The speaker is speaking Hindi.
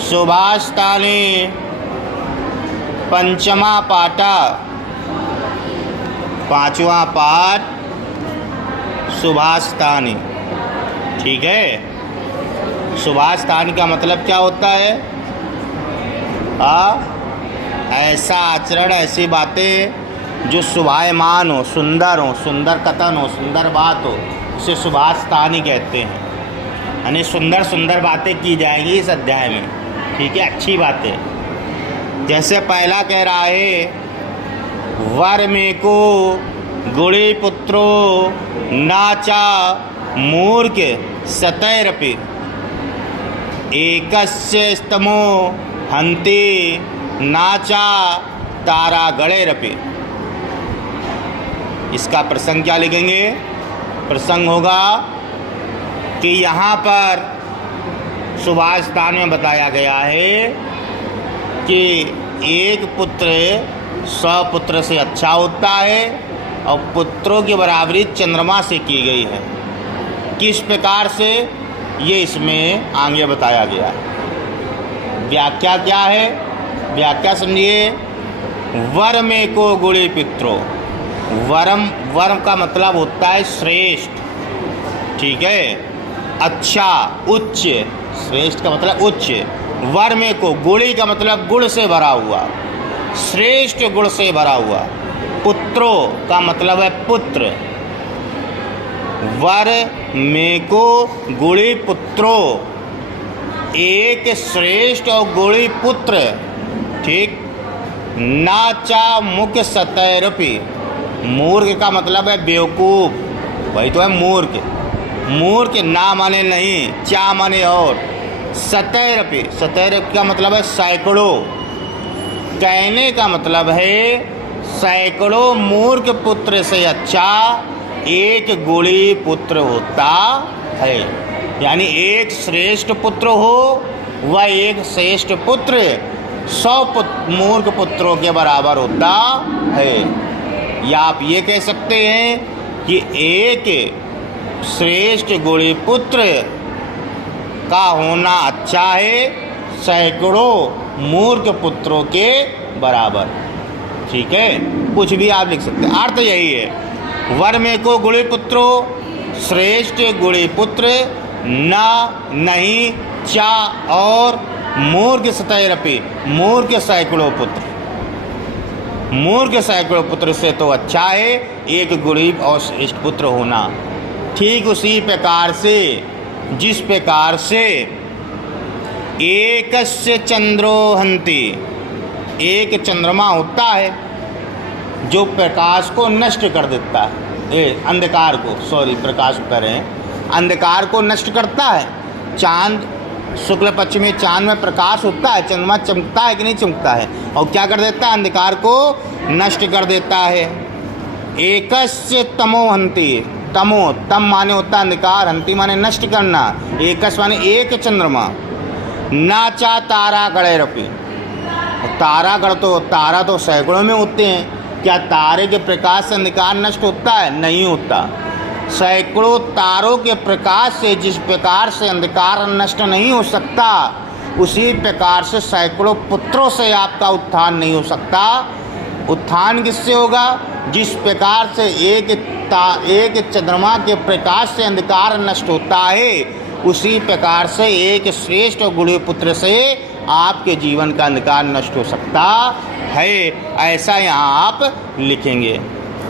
शुभास्तानि पंचमा पाटा, पांचवा पाठ शुभास्तानि। ठीक है, शुभास्तानि का मतलब क्या होता है? ऐसा आचरण, ऐसी बातें जो शुभायमान हो, सुंदर कथन हो, सुंदर बात हो, उसे शुभास्तानि कहते हैं। यानी सुंदर सुंदर बातें की जाएंगी इस अध्याय में। ठीक है, अच्छी बातें। जैसे पहला कह रहा है, वर में को गुणी पुत्रो नाचा मूर्ख सतैरपि एकस्य स्तमो हंति नाचा तारा गणेरपि। इसका प्रसंग क्या लिखेंगे? प्रसंग होगा कि यहाँ पर शुभास्तान में बताया गया है कि एक पुत्र 100 पुत्र से अच्छा होता है और पुत्रों की बराबरी चंद्रमा से की गई है। किस प्रकार से, ये इसमें आगे बताया गया है। व्याख्या क्या है? व्याख्या समझिए। वर में को गुणी पित्रो, वर्म का मतलब होता है श्रेष्ठ। ठीक है, अच्छा, उच्च। श्रेष्ठ का मतलब उच्च। वर में को, गुणी का मतलब गुण से भरा हुआ, श्रेष्ठ गुण से भरा हुआ। पुत्रो का मतलब है पुत्र। वर में को गुणी पुत्रो, एक श्रेष्ठ और गुणी पुत्र। ठीक। नाचा मुख्य सतैरपि, मूर्ख का मतलब है बेवकूफ, वही तो है मूर्ख। मूर्ख ना माने नहीं, चा माने और। सतैरपि, सतैरपि का मतलब है सैकड़ों। कहने का मतलब है सैकड़ों मूर्ख पुत्र से अच्छा एक गुणी पुत्र होता है। यानी एक श्रेष्ठ पुत्र हो, वह एक श्रेष्ठ पुत्र 100 मूर्ख पुत्रों के बराबर होता है। या आप ये कह सकते हैं कि एक श्रेष्ठ गुणी पुत्र का होना अच्छा है सैकड़ों मूर्ख पुत्रों के बराबर। ठीक है, कुछ भी आप लिख सकते हैं, अर्थ यही है। वर में को गुणी पुत्रो, श्रेष्ठ गुणी पुत्र, ना नहीं चा और मूर्ख सतैरपि, मूर्ख सैकड़ों पुत्र। मूर्ख सैकड़ों पुत्र से तो अच्छा है एक गुणी और श्रेष्ठ पुत्र होना। ठीक उसी प्रकार से, जिस प्रकार से एकस्य चंद्रो हंति, एक चंद्रमा होता है जो प्रकाश को नष्ट कर देता है, अंधकार को, प्रकाश करें, अंधकार को नष्ट करता है। चांद शुक्ल पक्ष में चांद में प्रकाश होता है, चंद्रमा चमकता है कि नहीं चमकता है, और क्या कर देता है? अंधकार को नष्ट कर देता है। एकस्य तमो हंति, तमो, तम माने होता है अंधकार, हंति माने नष्ट करना, एकस माने एक चंद्रमा। नाचा तारा गणेरपि, तारागण तो, तारा तो सैकड़ों में होते हैं। क्या तारे के प्रकाश से अंधकार नष्ट होता है? नहीं होता। सैकड़ों तारों के प्रकाश से जिस प्रकार से अंधकार नष्ट नहीं हो सकता, उसी प्रकार से सैकड़ों पुत्रों से आपका उत्थान नहीं हो सकता। उत्थान किससे होगा? जिस प्रकार से एक चंद्रमा के प्रकाश से अंधकार नष्ट होता है, उसी प्रकार से एक श्रेष्ठ और गुणी पुत्र से आपके जीवन का अंधकार नष्ट हो सकता है। ऐसा यहाँ आप लिखेंगे।